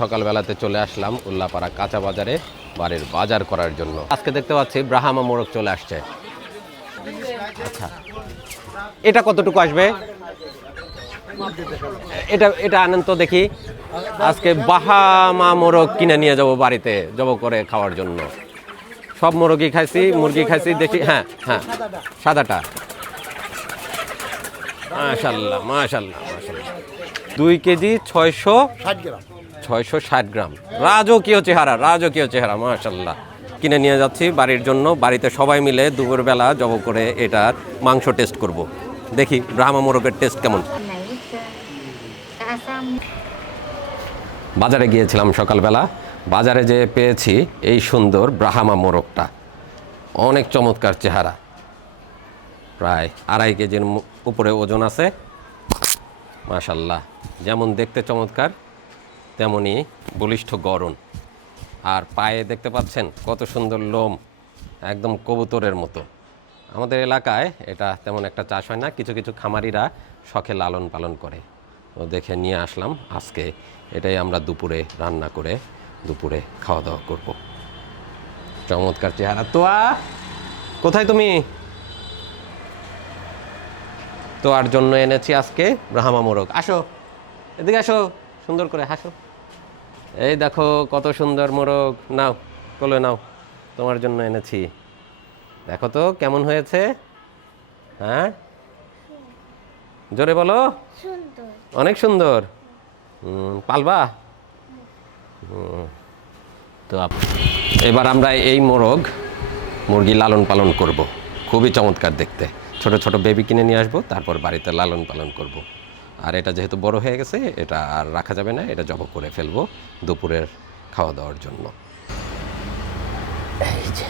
সকালবেলাতে চলে আসলাম উল্লাপাড়া কাঁচা বাজারে বাড়ির বাজার করার জন্য। আজকে দেখতে পাচ্ছি ব্রাহ্মা মোরগ চলে আসছে। আচ্ছা, এটা কতটুকু আসবে? এটা আনেন তো দেখি। আজকে ব্রাহ্মা মোরগ কিনে নিয়ে যাব বাড়িতে জব করে খাওয়ার জন্য। সব মুরগি খাইছি, মুরগি খাইছি, দেখি। হ্যাঁ হ্যাঁ, সাদাটা। মাশাআল্লাহ মাশাআল্লাহ মাশাআল্লাহ। 2 কেজি 660 গ্রাম। রাজকীয় চেহারা মাশাআল্লাহ। কিনে নিয়ে যাচ্ছি বাড়ির জন্য। বাড়িতে সবাই মিলে দুপুরবেলা জব করে এটার মাংস টেস্ট করব। দেখি ব্রাহ্মা মোরগের টেস্ট কেমন। বাজারে গিয়েছিলাম সকালবেলা। বাজারে যে পেয়েছি এই সুন্দর ব্রাহ্মা মোরগটা। অনেক চমৎকার চেহারা, প্রায় 2.5 কেজির উপরে ওজন আছে। মাশাআল্লাহ, যেমন দেখতে চমৎকার তেমনি বলিষ্ঠ গড়ন। আর পায়ে দেখতে পাচ্ছেন কত সুন্দর লোম, একদম কবুতরের মতো। আমাদের এলাকায় এটা তেমন একটা চাষ হয় না, কিছু কিছু খামারিরা শখে লালন পালন করে। তো দেখে নিয়ে আসলাম। আজকে এটাই আমরা দুপুরে রান্না করে দুপুরে খাওয়া দাওয়া করব। চমৎকার চেহারা। তোয়া, কোথায় তুমি? তোয়ার জন্য এনেছি আজকে ব্রাহ্মা মোরগ। আসো এদিকে, আসো, সুন্দর করে হাসো। এই দেখো কত সুন্দর মোরগ। নাও, কোলে নাও, তোমার জন্য এনেছি। দেখো তো কেমন হয়েছে। হ্যাঁ, জোরে বলো। অনেক সুন্দর। পালবা? তো এবার আমরা এই মুরগি লালন পালন করব। খুবই চমৎকার দেখতে। ছোট ছোট বেবি কিনে নিয়ে আসবো, তারপর বাড়িতে লালন পালন করব। আর এটা যেহেতু বড় হয়ে গেছে, এটা আর রাখা যাবে না, এটা জব করে ফেলবো দুপুরের খাওয়া দাওয়ার জন্য। এই যে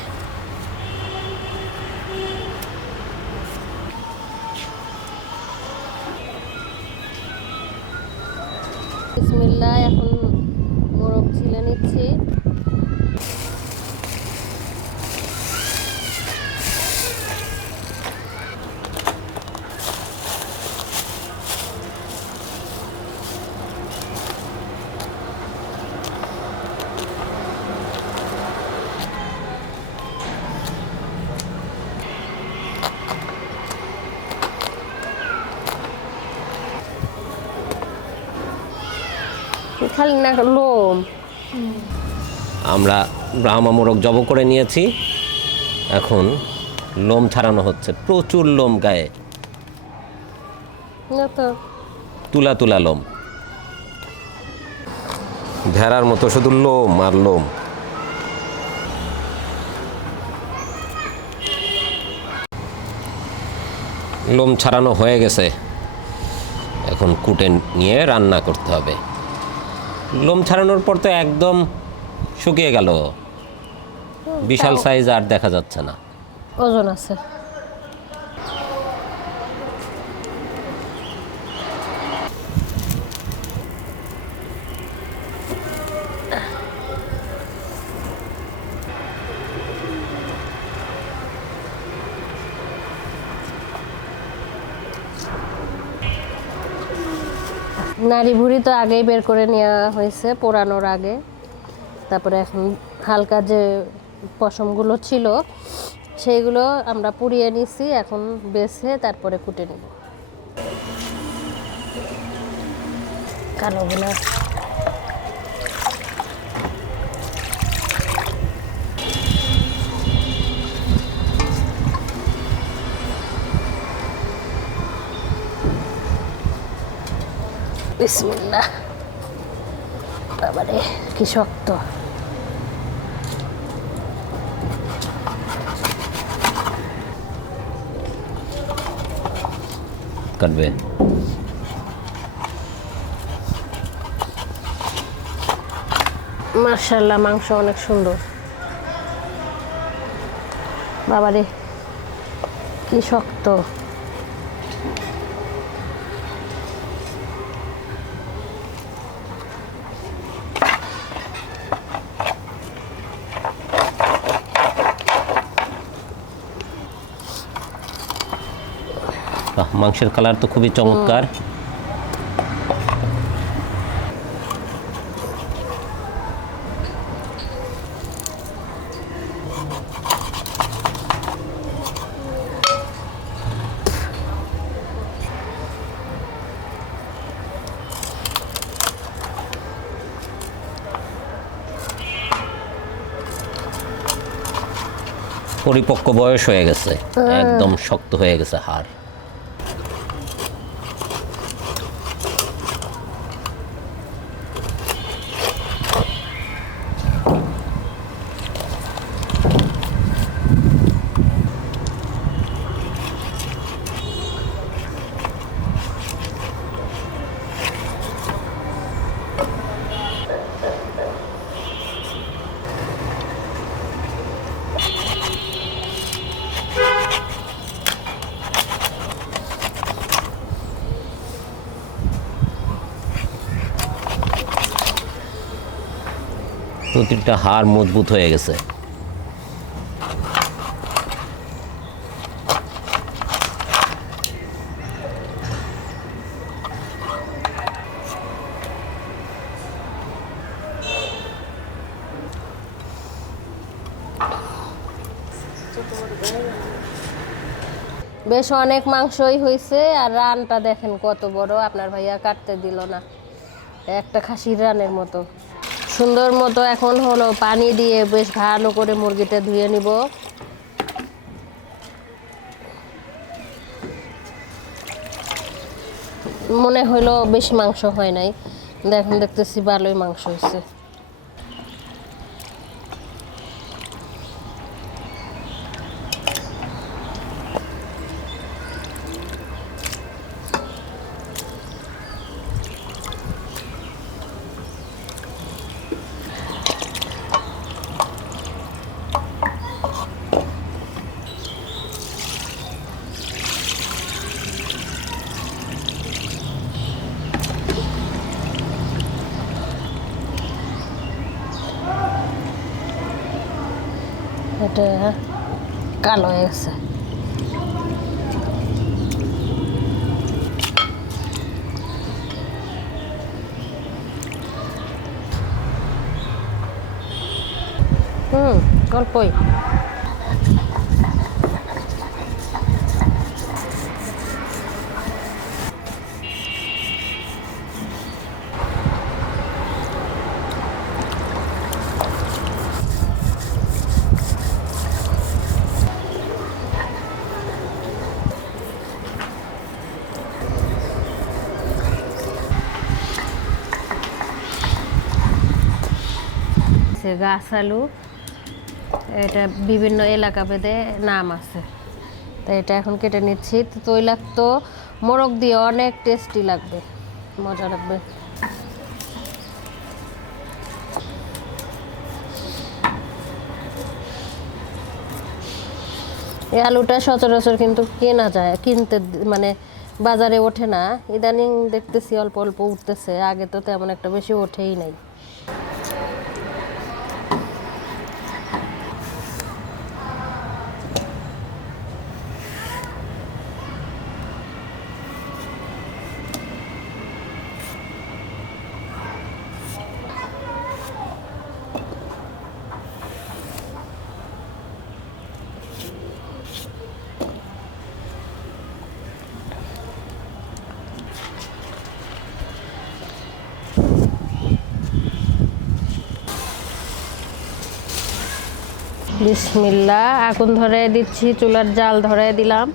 বিসমিল্লাহ, এখন মোরগ ছিলে নিচ্ছি। খালি না লোম। আমরা ব্রাহ্মা মোরগ জব করে নিয়েছি, এখন লোম ছাড়ানো হচ্ছে। প্রচুর লোম গায়ে, তুলা তুলা লোম, ভেড়ার মতো শুধু লোম আর লোম। লোম ছাড়ানো হয়ে গেছে, এখন কুটে নিয়ে রান্না করতে হবে। লোম ছাড়ানোর পর তো একদম শুকিয়ে গেল, বিশাল সাইজ আর দেখা যাচ্ছে না। ওজন আছে। নাড়ি ভুড়ি তো আগেই বের করে নেওয়া হয়েছে পোড়ানোর আগে। তারপরে এখন হালকা যে পশমগুলো ছিল সেইগুলো আমরা পুড়িয়ে নিছি, এখন বেছে তারপরে কুটে নেব। কালোগুলো বিসমিল্লাহ। বাবারে কি শক্ত। কাটবে। মাশাআল্লাহ, মাংস অনেক সুন্দর। বাবারে কি শক্ত। মাংসের কালার তো খুবই চমৎকার। পরিপক্ক বয়স হয়ে গেছে, একদম শক্ত হয়ে গেছে হাড়। প্রতিটা হাড় মজবুত হয়ে গেছে। বেশ অনেক মাংসই হয়েছে। আর রানটা দেখেন কত বড়, আপনার ভাইয়া কাটতে দিল না, একটা খাসির রানের মতো সুন্দর মতো। এখন হলো পানি দিয়ে বেশ ভালো করে মুরগিটা ধুয়ে নিব। মনে হইলো বেশি মাংস হয় নাই, দেখুন দেখতেছি ভালোই মাংস হয়েছে। এটা কালো হয়ে গেছে। অল্পই। গাছ আলু, এটা বিভিন্ন এলাকা ভেদে নাম আছে। তো এটা এখন কেটে নিচ্ছি। তো তৈলাক্ত মোরগ দিয়ে অনেক টেস্টি লাগবে, মজা লাগবে। এই আলুটা সচরাচর কিন্তু কেনা যায়, কিনতে মানে বাজারে ওঠে না। ইদানিং দেখতেছি অল্প অল্প উঠতেছে, আগে তো তেমন একটা বেশি ওঠেই নাই। বিসমিল্লাহ, আগুন ধরে দিচ্ছি, চুলার জাল ধরে দিলাম।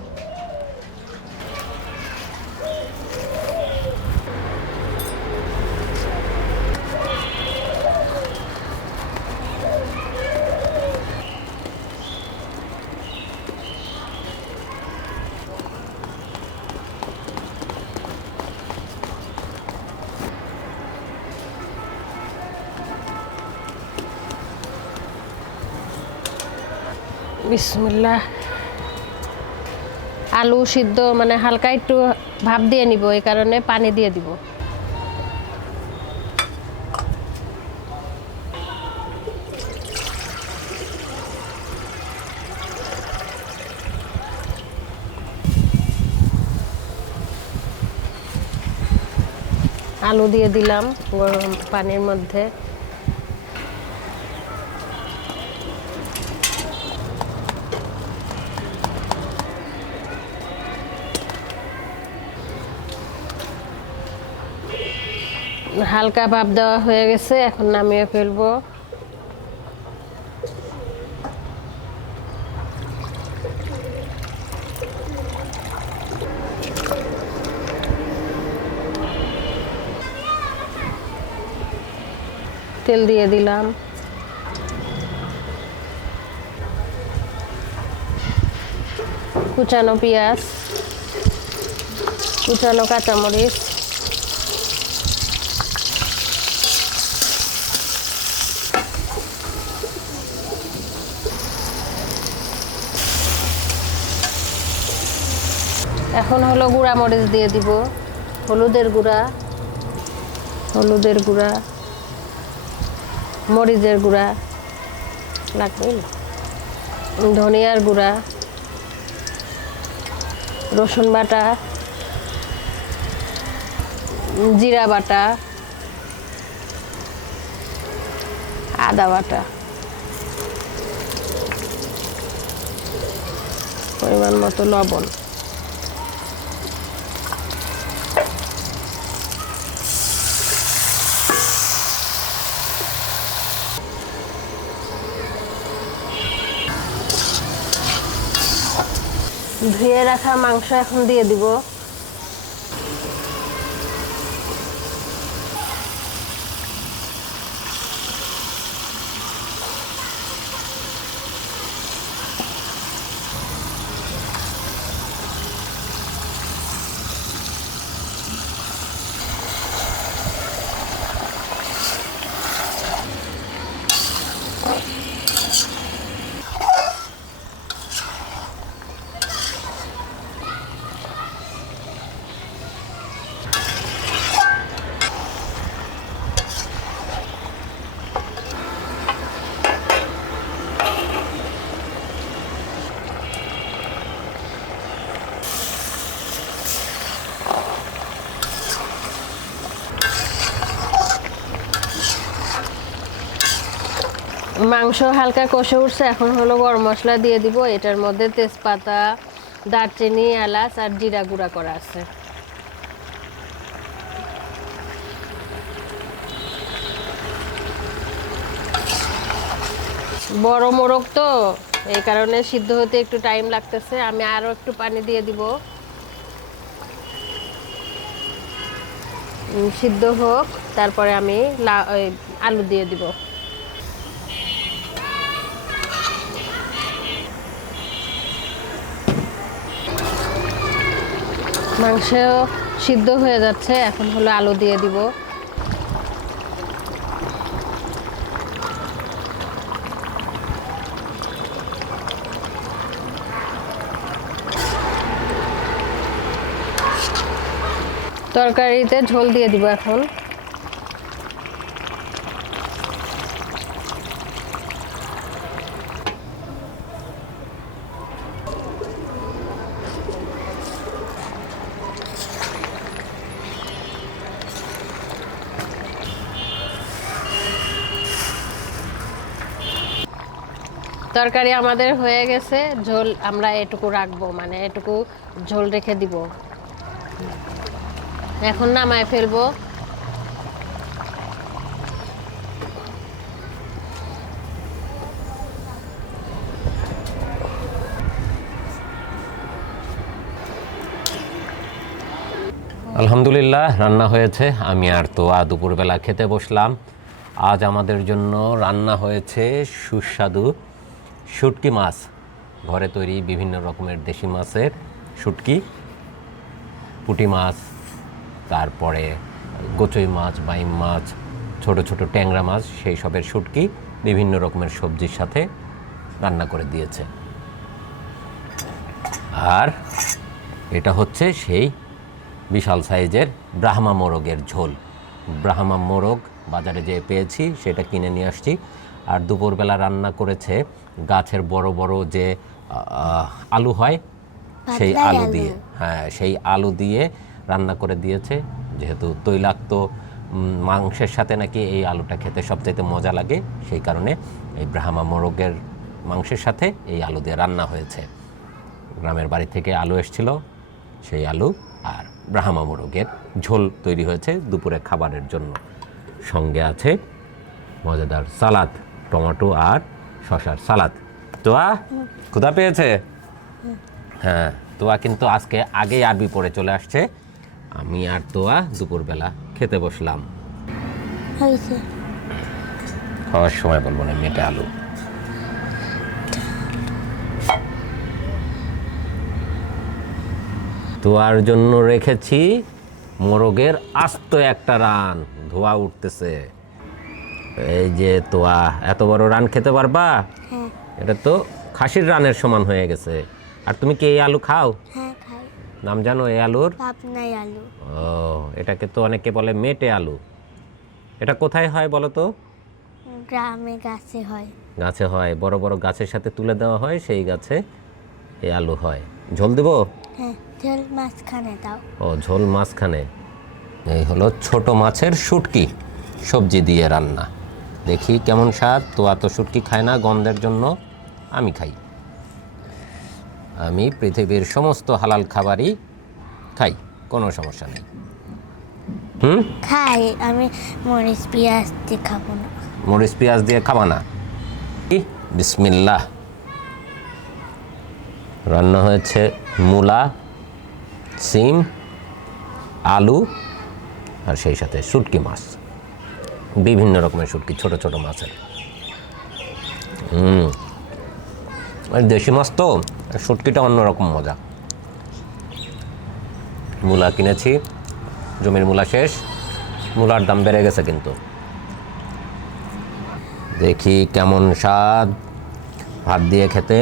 বিসমিল্লাহ। আলু সিদ্ধ মানে হালকা একটু ভাপ দিয়ে নিব, এই কারণে পানি দিয়ে দিব। আলু দিয়ে দিলাম গরম পানির মধ্যে। হালকা ভাপ দেওয়া হয়ে গেছে, এখন নামিয়ে ফেলবো। তেল দিয়ে দিলাম, কুচানো পেঁয়াজ, কুচানো কাঁচামরিচ, এখন হলো গুঁড়া মরিচ দিয়ে দিব, হলুদের গুঁড়া, মরিচের গুঁড়া লাগবে, ধনিয়ার গুঁড়া, রসুন বাটা, জিরা বাটা, আদা বাটা, পরিমাণ মতো লবণ। ধুয়ে রাখা মাংস এখন দিয়ে দিব। মাংস হালকা কষে উঠছে, এখন হলো গরম মশলা দিয়ে দিব। এটার মধ্যে তেজপাতা, দারচিনি, এলাচ আর জিরা গুঁড়া করা আছে। বড় মোরগ তো, এই কারণে সিদ্ধ হতে একটু টাইম লাগতেছে। আমি আরো একটু পানি দিয়ে দিব, সিদ্ধ হোক, তারপরে আমি আলু দিয়ে দিব। মাংস সিদ্ধ হয়ে যাচ্ছে, এখন হলো আলু দিয়ে দিব। তরকারিতে ঝোল দিয়ে দিব এখন। তরকারি আমাদের হয়ে গেছে, ঝোল আমরা এটুকু রাখবো, মানে এটুকু ঝোল রেখে দিব। এখন নামায় ফেলবো। আলহামদুলিল্লাহ, রান্না হয়েছে। আমি আর তোয়া দুপুরবেলা খেতে বসলাম। আজ আমাদের জন্য রান্না হয়েছে সুস্বাদু শুটকি মাছ, ঘরে তৈরি বিভিন্ন রকমের দেশি মাছের শুটকি, পুঁটি মাছ, তারপরে গোচই মাছ, বাইম মাছ, ছোট ছোট ট্যাংরা মাছ, সেই সবের শুটকি বিভিন্ন রকমের সবজির সাথে রান্না করে দিয়েছে। আর এটা হচ্ছে সেই বিশাল সাইজের ব্রাহ্মা মোরগের ঝোল। ব্রাহ্মা মোরগ বাজারে যে পেয়েছি সেটা কিনে নিয়ে আসছি। আর দুপুরবেলা রান্না করেছে গাছের বড় বড় যে আলু হয়, সেই আলু দিয়ে, হ্যাঁ সেই আলু দিয়ে রান্না করে দিয়েছে। যেহেতু তৈলাক্ত মাংসের সাথে নাকি এই আলুটা খেতে সবচাইতে মজা লাগে, সেই কারণে এই ব্রাহ্মা মোরগের মাংসের সাথে এই আলু দিয়ে রান্না হয়েছে। গ্রামের বাড়ি থেকে আলু এসেছিল, সেই আলু আর ব্রাহ্মা মোরগের ঝোল তৈরি হয়েছে দুপুরে খাবারের জন্য। সঙ্গে আছে মজাদার সালাদ, টমেটো আর শসার সালাদ। তোয়া ক্ষুধা পেয়েছে? হ্যাঁ, তোয়া কিন্তু আজকে আগেই আরবি পড়ে চলে আসছে। আমি আর তোয়া দুপুরবেলা খেতে বসলাম। খাওয়ার সময় বলবো না, মেটে আলু। তোয়ার জন্য রেখেছি মোরগের আস্ত একটা রান, ধোয়া উঠতেছে। এই যে তোয়া, এত বড় রান খেতে পারবা? হ্যাঁ এটা তো খাসির রানের সমান হয়ে গেছে। আর তুমি কি এই আলু খাও? হ্যাঁ খাই। নাম জানো এই আলুর? পাবনাই আলু। ও, এটাকে তো অনেকে বলে মেটে আলু। এটা কোথায় হয় বলো তো? গ্রামে গাছে হয়। গাছে হয়, বড় বড় গাছের সাথে তুলে দেওয়া হয়, সেই গাছে এই আলু হয়। ঝোল দেবো? হ্যাঁ ঝোল মাঝখানে দাও। ও, ঝোল মাঝখানে। এই হলো ছোট মাছের শুটকি, সবজি দিয়ে রান্না। দেখি কেমন স্বাদ। তো এত শুটকি খায় না গন্ধের জন্য, আমি খাই। আমি পৃথিবীর সমস্ত হালাল খাবারই খাই, কোনো সমস্যা নেই। খাই, আমি মরিচ পেঁয়াজ দিয়ে খাবো না। মরিচ পেঁয়াজ দিয়ে খাবা না? কি? বিসমিল্লাহ। রান্না হয়েছে মূলা, সিম, আলু আর সেই সাথে শুটকি মাছ, বিভিন্ন রকমের শুটকি, ছোট ছোট মাছের। আর দেশি মাছ তো, শুটকিটা অন্যরকম মজা। মূলা কিনেছি, জমির মূলা শেষ, মূলার দাম বেড়ে গেছে কিন্তু। দেখি কেমন স্বাদ ভাত দিয়ে খেতে।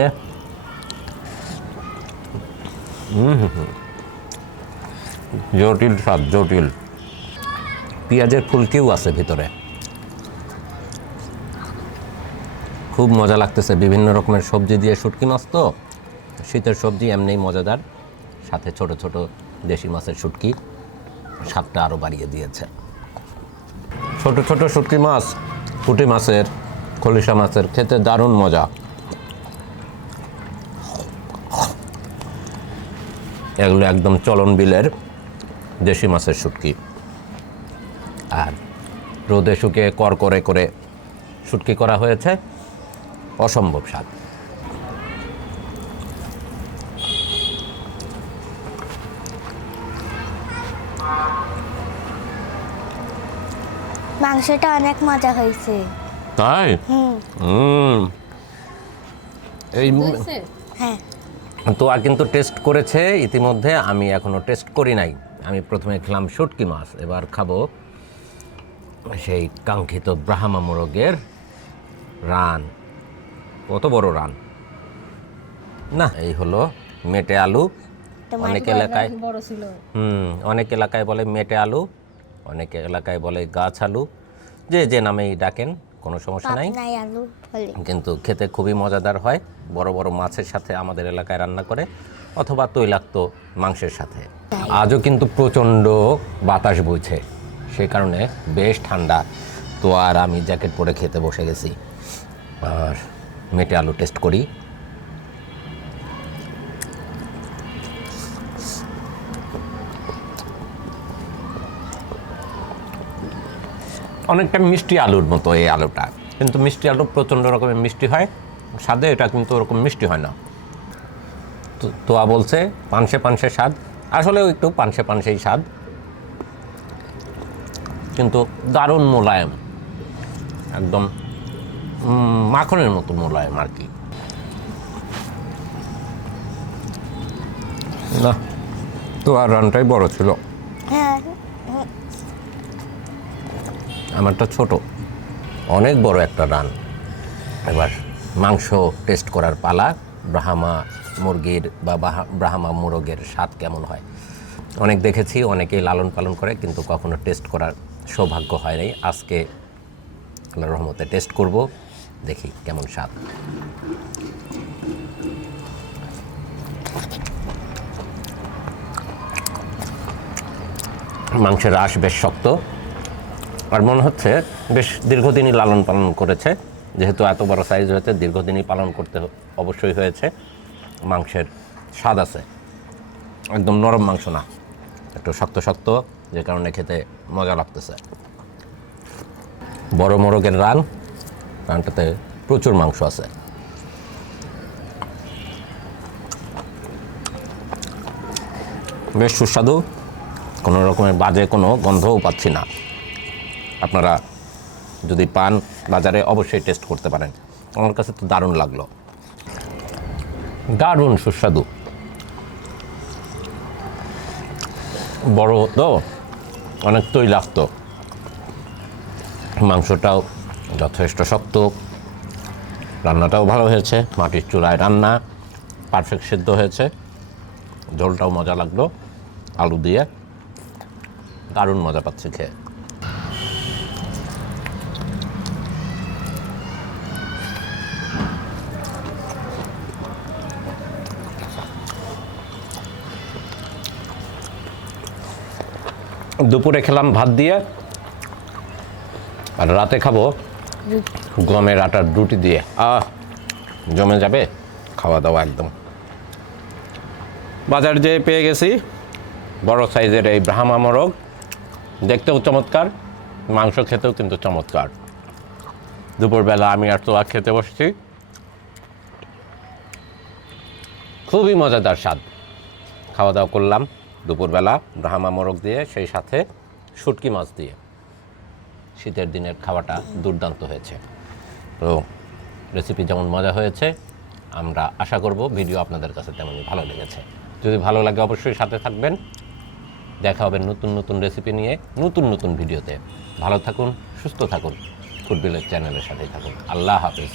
জটিল স্বাদ, জটিল। পেঁয়াজের ফুলকিও আছে ভিতরে, খুব মজা লাগতেছে। বিভিন্ন রকমের সবজি দিয়ে শুটকি মাছ তো, শীতের সবজি এমনিই মজাদার, সাথে ছোট ছোট দেশি মাছের শুটকি স্বাদটা আরও বাড়িয়ে দিয়েছে। ছোট ছোট শুটকি মাছ, পুঁটি মাছের, খলিশা মাছের খেতে দারুণ মজা। এগুলো একদম চলন বিলের দেশি মাছের শুটকি। আর রোদে শুকিয়ে করকরে করে শুটকি করা হয়েছে, অসম্ভব স্বাদ। মাংসটা অনেক মজা হয়েছে। তাই? এই হ্যাঁ তোয়া কিন্তু টেস্ট করেছে ইতিমধ্যে, আমি এখনো টেস্ট করি নাই। আমি প্রথমে খেলাম শুটকি মাছ, এবার খাবো সেই কাঙ্ক্ষিত ব্রাহ্মা মোরগের রান। কত বড় রান না! এই হলো মেটে আলু। অনেক এলাকায় বড় ছিল। অনেক এলাকায় বলে মেটে আলু, অনেক এলাকায় বলে গাছ আলু, যে যে নামেই ডাকেন, কোনো সমস্যা নাই। পাবনাই আলু বলে। কিন্তু খেতে খুবই মজাদার হয়। বড় বড় মাছের সাথে আমাদের এলাকায় রান্না করে, অথবা তৈলাক্ত মাংসের সাথে। আজও কিন্তু প্রচণ্ড বাতাস বইছে, সেই কারণে বেশ ঠান্ডা। তো আর আমি জ্যাকেট পরে খেতে বসে গেছি। আর মেটে আলু টেস্ট করি। অনেকটা মিষ্টি আলুর মতো এই আলুটা, কিন্তু মিষ্টি আলু প্রচণ্ড রকমের মিষ্টি হয় স্বাদে, এটা কিন্তু ওরকম মিষ্টি হয় না। তোয়া বলছে পানসে পানসে স্বাদ, আসলেও একটু পানসে পানসেই স্বাদ, কিন্তু দারুণ মোলায়েম, একদম মাখনের মতো মোলায়েম আর কি। না, তো আর রানটাই বড় ছিল, হ্যাঁ আমারটা ছোট। অনেক বড় একটা রান। এবার মাংস টেস্ট করার পালা। ব্রাহ্মা মুরগির বা ব্রাহ্মা মোরগের স্বাদ কেমন হয়। অনেক দেখেছি, অনেকেই লালন পালন করে, কিন্তু কখনো টেস্ট করার সৌভাগ্য হয় নাই। আজকে আল্লাহর রহমতে টেস্ট করব, দেখি কেমন স্বাদ। মাংসের আঁশ বেশ শক্ত, আর মনে হচ্ছে বেশ দীর্ঘদিনই লালন পালন করেছে, যেহেতু এত বড় সাইজ হয়েছে, দীর্ঘদিনই পালন করতে অবশ্যই হয়েছে। মাংসের স্বাদ আছে, একদম নরম মাংস না, একটু শক্ত শক্ত, যে কারণে খেতে মজা লাগতেছে। বড় মোরগের রানটাতে প্রচুর মাংস আছে। বেশ সুস্বাদু, কোনো রকমের বাজে কোনো গন্ধও পাচ্ছি না। আপনারা যদি পান বাজারে অবশ্যই টেস্ট করতে পারেন। আমার কাছে তো দারুণ লাগলো, দারুণ সুস্বাদু। বড় তো অনেক তৈলাক্ত, মাংসটাও যথেষ্ট শক্ত, রান্নাটাও ভালো হয়েছে, মাটির চুলায় রান্না, পারফেক্ট সিদ্ধ হয়েছে, ঝোলটাও মজা লাগলো আলু দিয়ে, দারুণ মজা পাচ্ছি খেয়ে। দুপুরে খেলাম ভাত দিয়ে, আর রাতে খাবো গমের আটার রুটি দিয়ে। জমে যাবে খাওয়া দাওয়া একদম। বাজার যেয়ে পেয়ে গেছি বড় সাইজের এই ব্রাহ্মা মোরগ, দেখতেও চমৎকার, মাংস খেতেও কিন্তু চমৎকার। দুপুরবেলা আমি আর তোয়া খেতে বসছি, খুবই মজাদার স্বাদ। খাওয়া দাওয়া করলাম দুপুরবেলা ব্রাহ্মা মোরগ দিয়ে, সেই সাথে শুটকি মাছ দিয়ে। শীতের দিনের খাওয়াটা দুর্দান্ত হয়েছে। তো রেসিপি যেমন মজা হয়েছে, আমরা আশা করব ভিডিও আপনাদের কাছে তেমনই ভালো লেগেছে। যদি ভালো লাগে অবশ্যই সাথে থাকবেন। দেখা হবে নতুন নতুন রেসিপি নিয়ে নতুন নতুন ভিডিওতে। ভালো থাকুন, সুস্থ থাকুন, ফুড ভিলেজ চ্যানেলের সাথেই থাকুন। আল্লাহ হাফেজ।